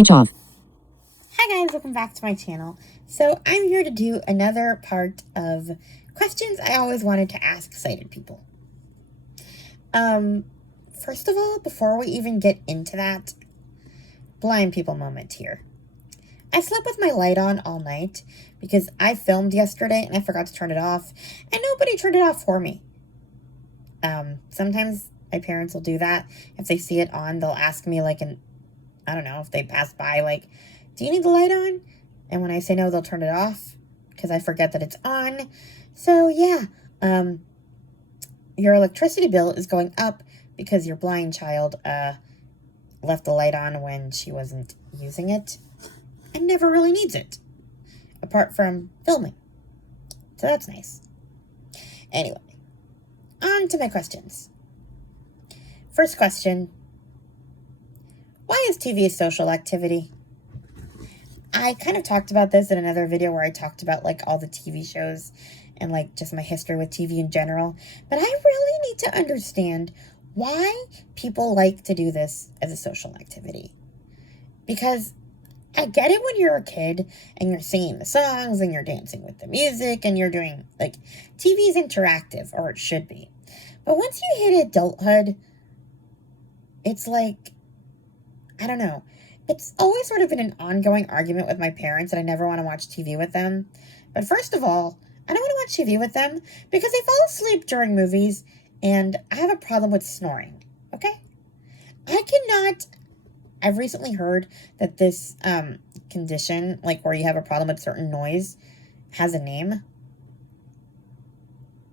Speech off. Hi guys, welcome back to my channel. So I'm here to do another part of questions I always wanted to ask sighted people. First of all, before we even get into that, blind people moment here. I slept with my light on all night because I filmed yesterday and I forgot to turn it off, and nobody turned it off for me. Sometimes my parents will do that. If they see it on, they'll ask me I don't know, if they pass by, do you need the light on? And when I say no, they'll turn it off because I forget that it's on. So yeah, your electricity bill is going up because your blind child left the light on when she wasn't using it and never really needs it, apart from filming. So that's nice. Anyway, on to my questions. First question: why is TV a social activity? I kind of talked about this in another video where I talked about all the TV shows and just my history with TV in general. But I really need to understand why people like to do this as a social activity. Because I get it when you're a kid and you're singing the songs and you're dancing with the music and you're doing TV is interactive, or it should be. But once you hit adulthood, it's I don't know. It's always sort of been an ongoing argument with my parents that I never want to watch TV with them. But first of all, I don't want to watch TV with them because they fall asleep during movies and I have a problem with snoring, okay? I've recently heard that this condition, where you have a problem with certain noise, has a name.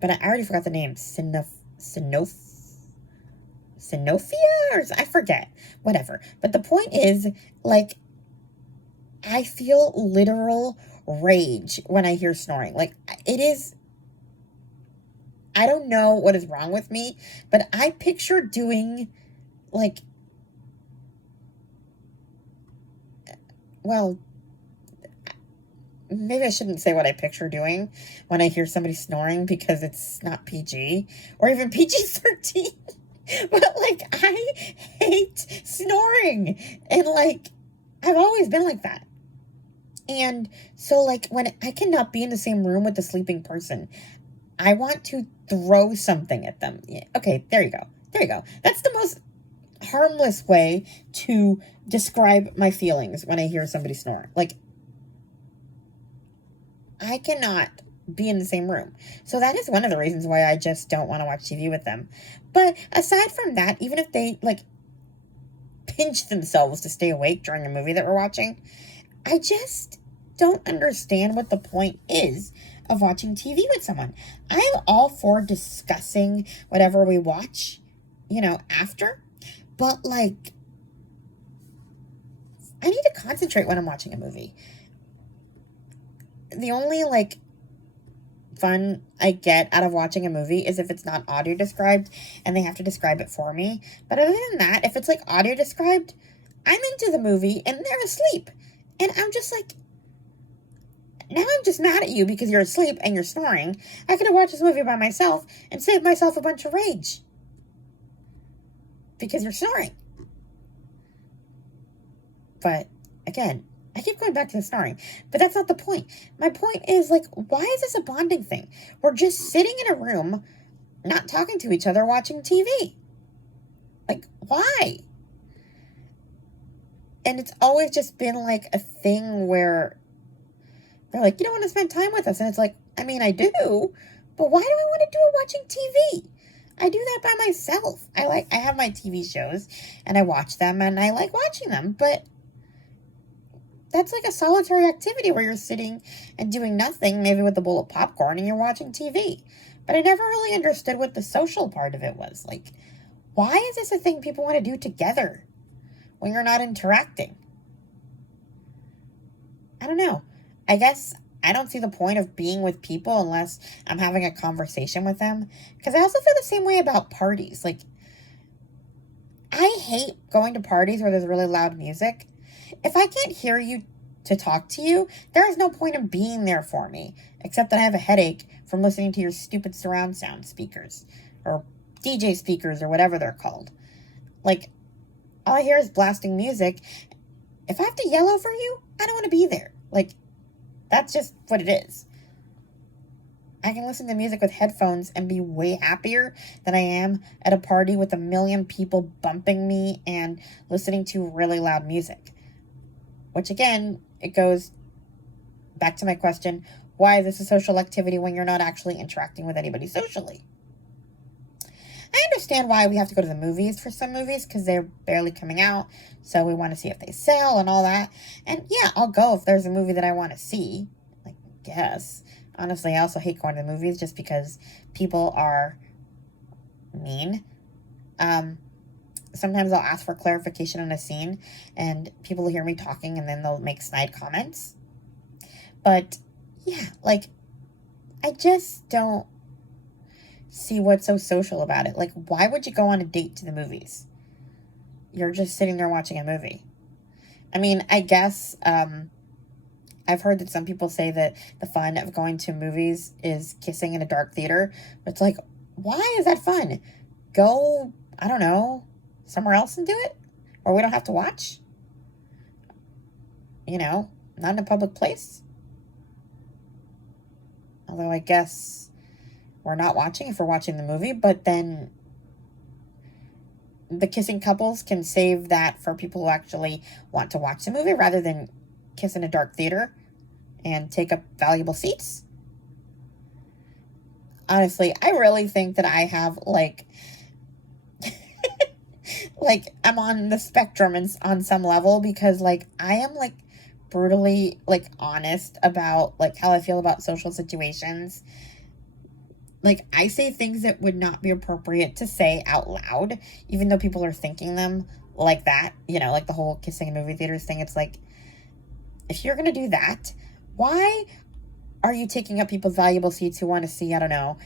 But I already forgot the name. Synophia, or I forget, whatever. But the point is, I feel literal rage when I hear snoring. It is, I don't know what is wrong with me, but I picture doing, well, maybe I shouldn't say what I picture doing when I hear somebody snoring because it's not PG or even PG-13. But I hate snoring, and I've always been like that. And so when I cannot be in the same room with the sleeping person, I want to throw something at them. Yeah, okay, there you go. That's the most harmless way to describe my feelings when I hear somebody snore. I cannot be in the same room. So that is one of the reasons why I just don't want to watch TV with them. But aside from that, even if they pinch themselves to stay awake during a movie that we're watching, I just don't understand what the point is of watching TV with someone. I am all for discussing whatever we watch, after. But I need to concentrate when I'm watching a movie. The only fun I get out of watching a movie is if it's not audio described and they have to describe it for me. But other than that, if it's audio described, I'm into the movie and they're asleep. And I'm just now I'm just mad at you because you're asleep and you're snoring. I could have watched this movie by myself and saved myself a bunch of rage because you're snoring. But again, I keep going back to the snoring, but that's not the point. My point is, why is this a bonding thing? We're just sitting in a room, not talking to each other, watching TV. Why? And it's always just been, a thing where they're you don't want to spend time with us. And it's I do, but why do I want to do it watching TV? I do that by myself. I have my TV shows, and I watch them, and I like watching them, but that's a solitary activity where you're sitting and doing nothing, maybe with a bowl of popcorn, and you're watching TV. But I never really understood what the social part of it was. Why is this a thing people want to do together when you're not interacting? I don't know. I guess I don't see the point of being with people unless I'm having a conversation with them. Because I also feel the same way about parties. I hate going to parties where there's really loud music. If I can't hear you to talk to you, there is no point in being there for me, except that I have a headache from listening to your stupid surround sound speakers, or DJ speakers, or whatever they're called. All I hear is blasting music, If I have to yell over you, I don't want to be there. Like, that's just what it is. I can listen to music with headphones and be way happier than I am at a party with a million people bumping me and listening to really loud music. Which again, it goes back to my question, why is this a social activity when you're not actually interacting with anybody socially? I understand why we have to go to the movies for some movies because they're barely coming out, so we want to see if they sell and all that. And yeah, I'll go if there's a movie that I want to see. Like, guess. Honestly, I also hate going to the movies just because people are mean. Sometimes I'll ask for clarification on a scene, and people will hear me talking, and then they'll make snide comments. But, yeah, like, I just don't see what's so social about it. Like, why would you go on a date to the movies? You're just sitting there watching a movie. I mean, I guess, I've heard that some people say that the fun of going to movies is kissing in a dark theater. But it's like, why is that fun? Go, I don't know, somewhere else and do it? Or we don't have to watch? You know, not in a public place? Although I guess we're not watching if we're watching the movie, but then the kissing couples can save that for people who actually want to watch the movie rather than kiss in a dark theater and take up valuable seats. Honestly, I really think that I have, like, like, I'm on the spectrum on some level because, like, I am, like, brutally, like, honest about, like, how I feel about social situations. Like, I say things that would not be appropriate to say out loud, even though people are thinking them like that. You know, like the whole kissing in movie theaters thing. It's like, if you're going to do that, why are you taking up people's valuable seats who want to see, I don't know,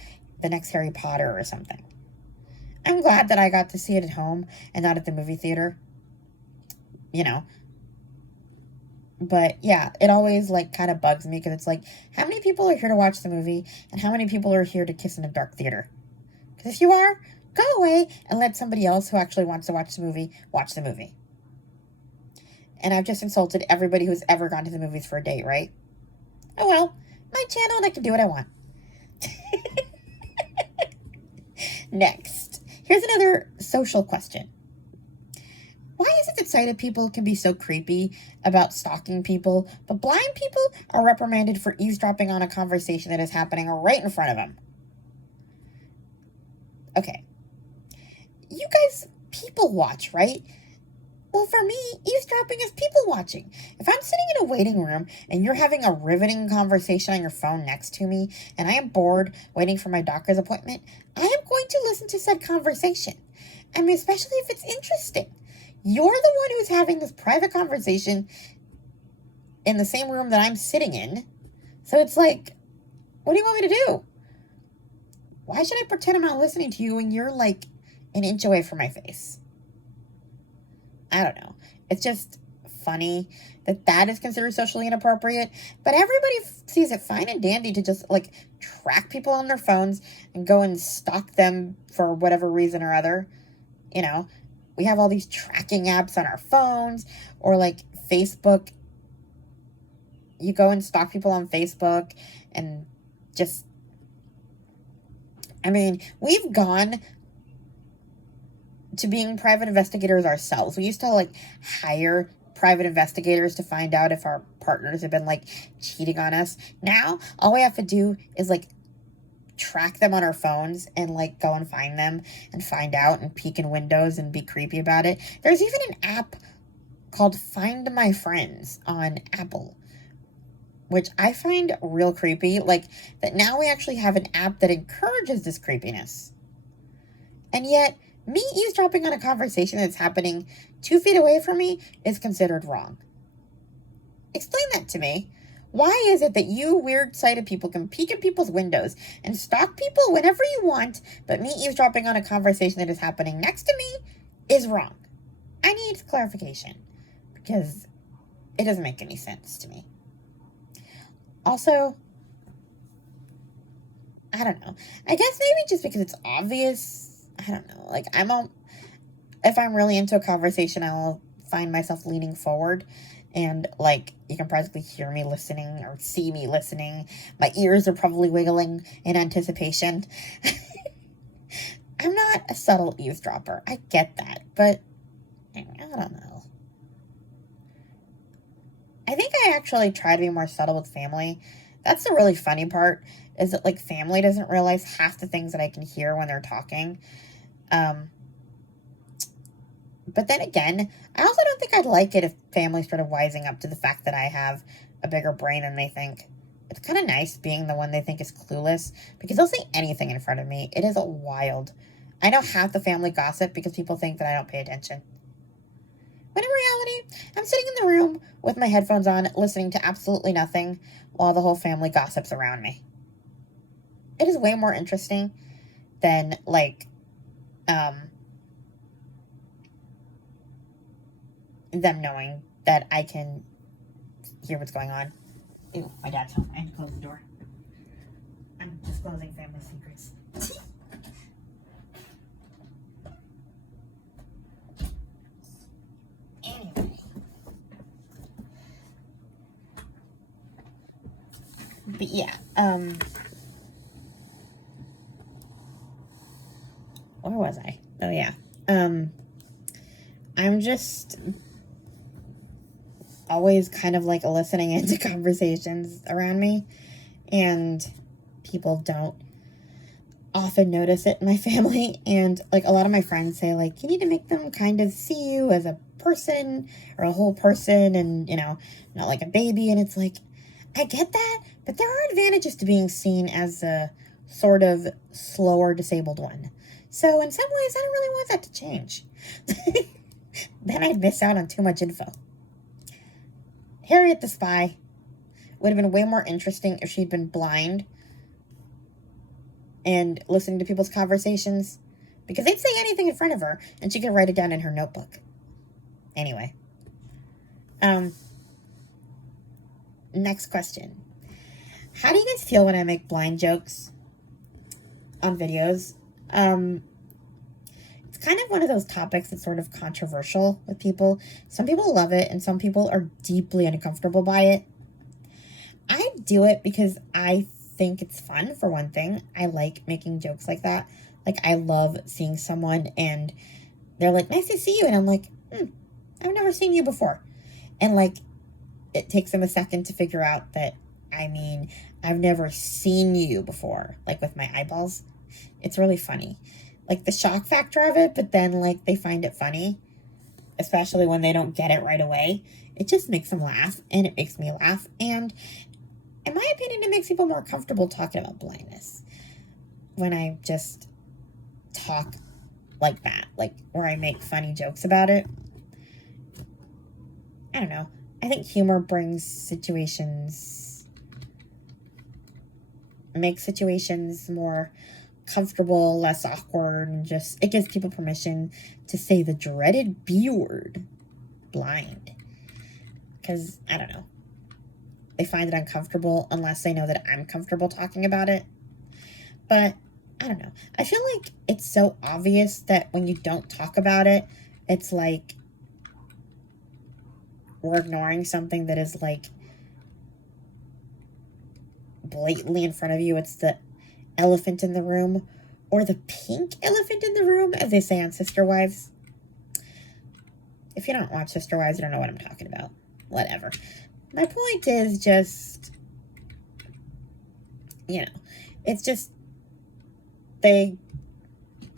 the next Harry Potter or something? I'm glad that I got to see it at home and not at the movie theater. You know. But yeah, it always, like, kind of bugs me because it's like, how many people are here to watch the movie and how many people are here to kiss in a dark theater? Because if you are, go away and let somebody else who actually wants to watch the movie watch the movie. And I've just insulted everybody who's ever gone to the movies for a date, right? Oh well, my channel and I can do what I want. Next, here's another social question. Why is it that sighted people can be so creepy about stalking people, but blind people are reprimanded for eavesdropping on a conversation that is happening right in front of them? Okay. You guys people watch, right? Well, for me, eavesdropping is people watching. If I'm sitting in a waiting room and you're having a riveting conversation on your phone next to me, and I am bored waiting for my doctor's appointment, I am going to listen to said conversation. I mean, especially if it's interesting. You're the one who's having this private conversation in the same room that I'm sitting in. So it's like, what do you want me to do? Why should I pretend I'm not listening to you when you're like an inch away from my face? I don't know. It's just funny that is considered socially inappropriate. But everybody sees it fine and dandy to just, like, track people on their phones and go and stalk them for whatever reason or other. You know, we have all these tracking apps on our phones, or like Facebook. You go and stalk people on Facebook and just, I mean, we've gone to being private investigators ourselves. We used to, like, hire private investigators to find out if our partners have been, like, cheating on us. Now, all we have to do is, like, track them on our phones and, like, go and find them and find out and peek in windows and be creepy about it. There's even an app called Find My Friends on Apple, which I find real creepy. Like, that now we actually have an app that encourages this creepiness. And yet, me eavesdropping on a conversation that's happening 2 feet away from me is considered wrong. Explain that to me. Why is it that you weird-sighted people can peek in people's windows and stalk people whenever you want, but me eavesdropping on a conversation that is happening next to me is wrong? I need clarification, because it doesn't make any sense to me. Also, I don't know. I guess maybe just because it's obvious. I don't know. Like, if I'm really into a conversation, I'll find myself leaning forward And, like, you can practically hear me listening or see me listening. My ears are probably wiggling in anticipation. I'm not a subtle eavesdropper. I get that. But, I don't know. I think I actually try to be more subtle with family. That's the really funny part, is that, like, family doesn't realize half the things that I can hear when they're talking. But then again, I also don't think I'd like it if family started wising up to the fact that I have a bigger brain than they think. It's kind of nice being the one they think is clueless, because they'll say anything in front of me. It is wild. I know half the family gossip because people think that I don't pay attention. When in reality, I'm sitting in the room with my headphones on, listening to absolutely nothing while the whole family gossips around me. It is way more interesting than, like, them knowing that I can hear what's going on. Ew, my dad's home. I have to close the door. I'm disclosing family secrets. Anyway. But yeah, where was I? Oh yeah. I'm just always kind of like listening into conversations around me, and people don't often notice it in my family. And, like, a lot of my friends say, like, you need to make them kind of see you as a person or a whole person, and, you know, not like a baby. And it's like, I get that, but there are advantages to being seen as a sort of slower disabled one. So in some ways, I don't really want that to change. Then I'd miss out on too much info. Harriet the Spy would have been way more interesting if she'd been blind and listening to people's conversations, because they'd say anything in front of her and she could write it down in her notebook. Anyway. Next question. How do you guys feel when I make blind jokes on videos? It's kind of one of those topics that's sort of controversial with people. Some people love it, and some people are deeply uncomfortable by it. I do it because I think it's fun, for one thing. I like making jokes like that. Like, I love seeing someone and they're like, nice to see you. And I'm like, I've never seen you before. And, like, it takes them a second to figure out that, I mean, I've never seen you before, like, with my eyeballs. It's really funny. Like, the shock factor of it, but then, like, they find it funny, especially when they don't get it right away. It just makes them laugh, and it makes me laugh. And in my opinion, it makes people more comfortable talking about blindness when I just talk like that, like, where I make funny jokes about it. I don't know. I think humor makes situations more comfortable, less awkward, and just, it gives people permission to say the dreaded B word, blind. Because, I don't know, they find it uncomfortable unless they know that I'm comfortable talking about it. But, I don't know. I feel like it's so obvious that when you don't talk about it, it's like we're ignoring something that is, like, blatantly in front of you. It's the elephant in the room, or the pink elephant in the room, as they say on Sister Wives. If you don't watch Sister Wives, you don't know what I'm talking about. Whatever. My point is just, you know, it's just they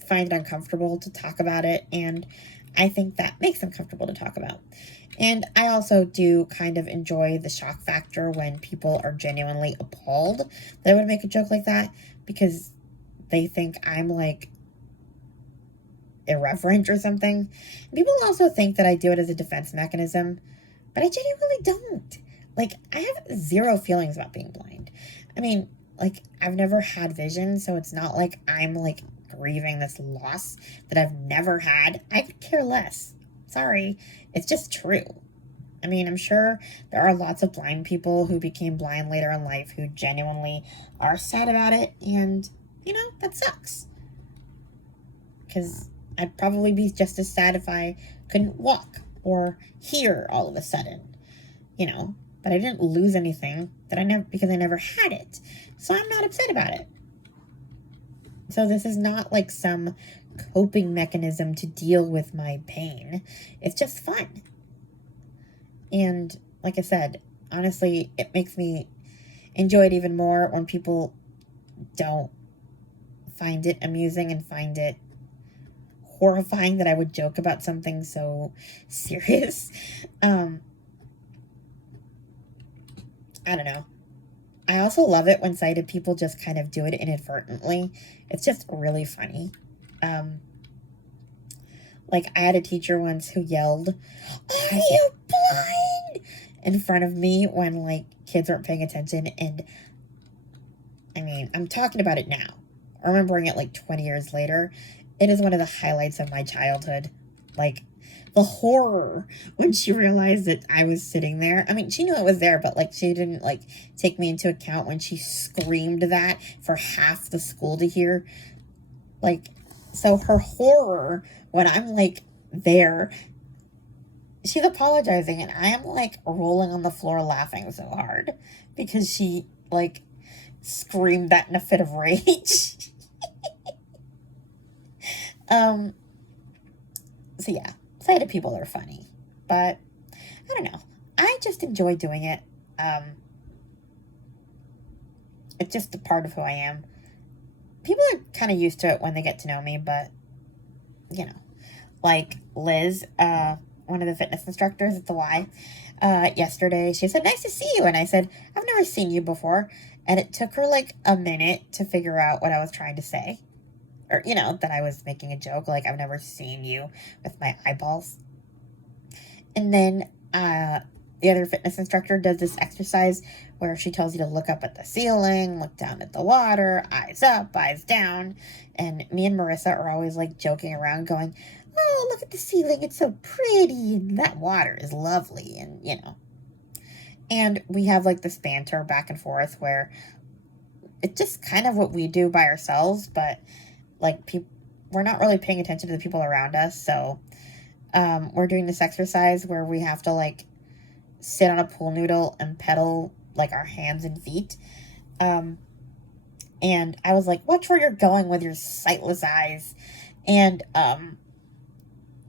find it uncomfortable to talk about it, and I think that makes them comfortable to talk about. And I also do kind of enjoy the shock factor when people are genuinely appalled that I would make a joke like that, because they think I'm, like, irreverent or something. People also think that I do it as a defense mechanism, but I genuinely don't. Like, I have zero feelings about being blind. I mean, like, I've never had vision, so it's not like I'm, like, grieving this loss that I've never had. I could care less. Sorry. It's just true. I mean, I'm sure there are lots of blind people who became blind later in life who genuinely are sad about it, and, you know, that sucks. Because I'd probably be just as sad if I couldn't walk or hear all of a sudden. you know, but I didn't lose anything that I never, because I never had it. So I'm not upset about it. So this is not like some coping mechanism to deal with my pain. It's just fun. And like I said, honestly, it makes me enjoy it even more when people don't find it amusing and find it horrifying that I would joke about something so serious. I don't know. I also love it when sighted people just kind of do it inadvertently. It's just really funny. Like, I had a teacher once who yelled, "Are you blind?" in front of me when, like, kids weren't paying attention. And, I mean, I'm talking about it now. Remembering it, like, 20 years later. It is one of the highlights of my childhood. Like, the horror when she realized that I was sitting there. I mean, she knew I was there, but, like, she didn't, like, take me into account when she screamed that for half the school to hear. Like, so her horror when I'm, like, there, she's apologizing, and I am, like, rolling on the floor laughing so hard because she, like, screamed that in a fit of rage. So yeah, sighted people are funny, but I don't know. I just enjoy doing it. It's just a part of who I am. People are kind of used to it when they get to know me, but you know, like Liz, one of the fitness instructors at the Y, yesterday, she said, "Nice to see you." And I said, "I've never seen you before." And it took her like a minute to figure out what I was trying to say. Or, you know, that I was making a joke, like, "I've never seen you with my eyeballs." And then the other fitness instructor does this exercise where she tells you to look up at the ceiling, look down at the water, eyes up, eyes down. And me and Marissa are always like joking around going, "Oh, look at the ceiling. It's so pretty. And that water is lovely." And, you know. And we have like this banter back and forth where it's just kind of what we do by ourselves, but like we're not really paying attention to the people around us. So we're doing this exercise where we have to like sit on a pool noodle and pedal like our hands and feet. And I was like, "Watch where you're going with your sightless eyes." And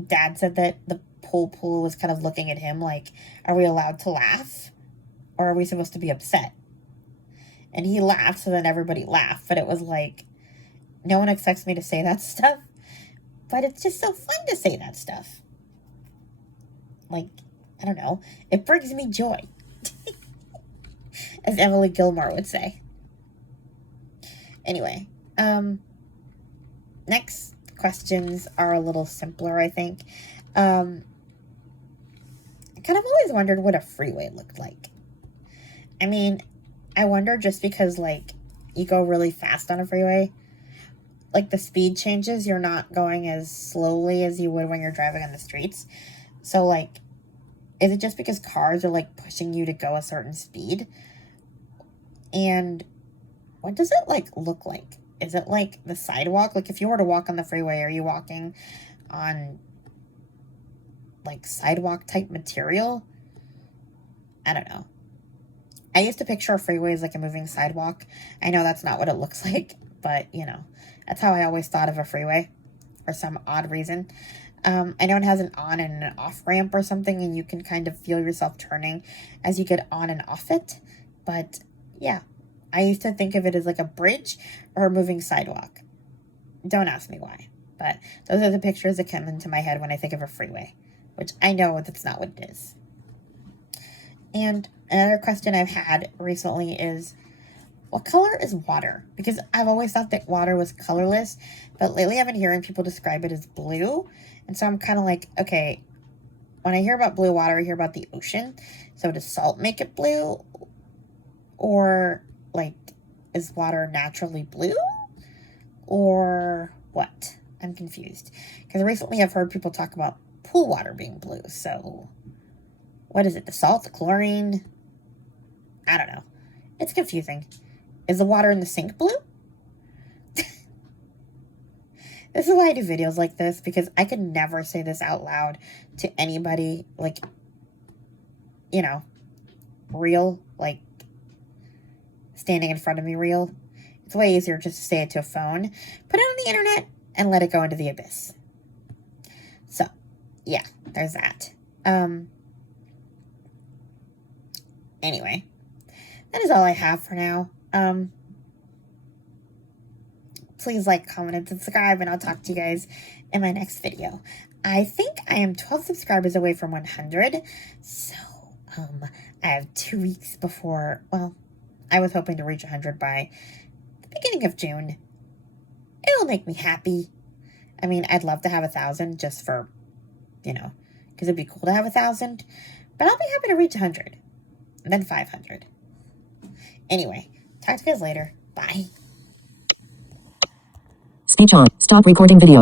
Dad said that the pool was kind of looking at him like, "Are we allowed to laugh? Or are we supposed to be upset?" And he laughed, so then everybody laughed. But it was like, no one expects me to say that stuff. But it's just so fun to say that stuff. Like, I don't know. It brings me joy. As Emily Gilmore would say. Anyway, next questions are a little simpler, I think. I kind of always wondered what a freeway looked like. I mean, I wonder just because, like, you go really fast on a freeway, like, the speed changes, you're not going as slowly as you would when you're driving on the streets. So, like, is it just because cars are, like, pushing you to go a certain speed? And what does it, like, look like? Is it, like, the sidewalk? Like, if you were to walk on the freeway, are you walking on, like, sidewalk-type material? I don't know. I used to picture a freeway as, like, a moving sidewalk. I know that's not what it looks like, but, you know, that's how I always thought of a freeway for some odd reason. I know it has an on and an off ramp or something, and you can kind of feel yourself turning as you get on and off it. But, yeah, I used to think of it as like a bridge or a moving sidewalk. Don't ask me why, but those are the pictures that come into my head when I think of a freeway, which I know that's not what it is. And another question I've had recently is, what color is water? Because I've always thought that water was colorless, but lately I've been hearing people describe it as blue. And so I'm kind of like, okay, when I hear about blue water, I hear about the ocean. So does salt make it blue? Or, like, is water naturally blue? Or what? I'm confused. Because recently I've heard people talk about pool water being blue. So what is it? The salt? The chlorine? I don't know. It's confusing. Is the water in the sink blue? This is why I do videos like this, because I could never say this out loud to anybody, like, you know, real, like standing in front of me real. It's way easier just to say it to a phone, put it on the internet, and let it go into the abyss. So, yeah, there's that. Anyway, that is all I have for now. Please like, comment, and subscribe, and I'll talk to you guys in my next video. I think I am 12 subscribers away from 100, so I have 2 weeks before, well, I was hoping to reach 100 by the beginning of June. It'll make me happy. I mean, I'd love to have 1,000 just for, because it'd be cool to have 1,000, but I'll be happy to reach 100, and then 500. Anyway, talk to you guys later. Bye. Speech on. Stop recording video.